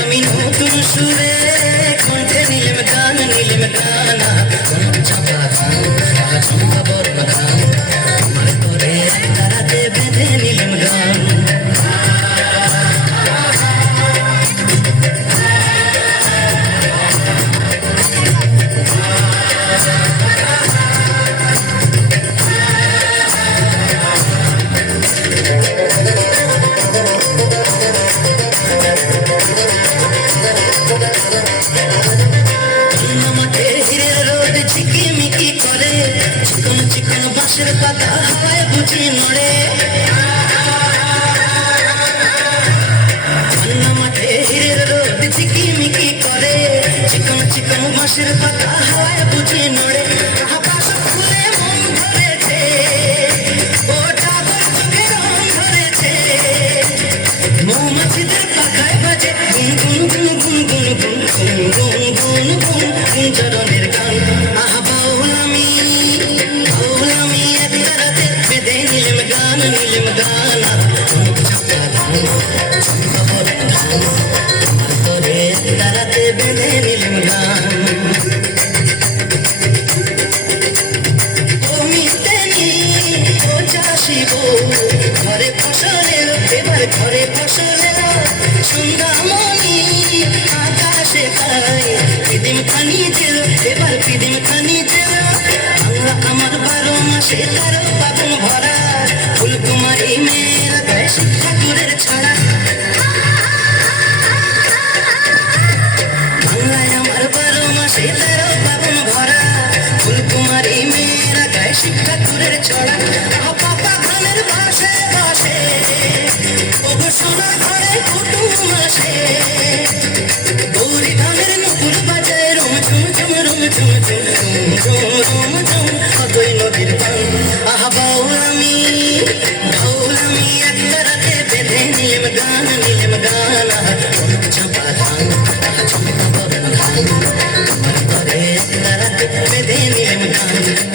আমি নতুন সুরে কণ্ঠে নিলাম গান নিলাম গানা চাপা ধান চম্পা বর্ণ ধান আমার করে তারাতে বেঁধে নিলাম গান বাঁশের পাতা হাওয়ায় বুঝি নড়ে মাঠে হিরের রোদ ঝিকিমিকি করে চিকন চিকন বাঁশের পাতা হাওয়ায় বুঝি নড়ে আকাশ ফুলে মন ধরেছে ও ডাবর চোখে রং ধরেছে মৌমাছিদের পাখায় বাজে গুন গুন গুন গুন গুন গুন গুন গুন গুন গুন চরণের গান আহা বাউল আমি নিলাম গানা চাপা ধান চম্পা বর্ণ ধান আমার করে তারাতে বেঁধে নিলাম গান ও মিতেনি ও চাষিব ঘরে ফসলের এবার ঘরে ফসলের সন্ধ্যামণি আকাশে তাই পিদিম খানি ছিল এবার পিদিম খানি ছিল আল্লাহ আমার 12 মাসে 13 পাবন ভরা ফুলকুমারী মেয়েরা গায়ে ঠাকুরের ছাড়া বাংলায় আমার 12 মাসে 13 পাবন ভরা ফুলকুমারী মেয়েরা গায়ে ঠাকুরের ছড়া পাপা ধানের বাসে বাসে ওগো সোনা ঘরে কুটুম আসে গৌরী ধানের নুপুর বাজায় রুম ঝুম ঝুম রুম ঝুম ঝুম ঝুম রুম ঝুম অতই নদীর পান আহা বাউল আমি একটা রাতে বেঁধে নিলাম গান নিলাম গানা চাপা ধান চম্পা বর্ণ ধান আমার করে রাতে বেঁধে নিলাম গান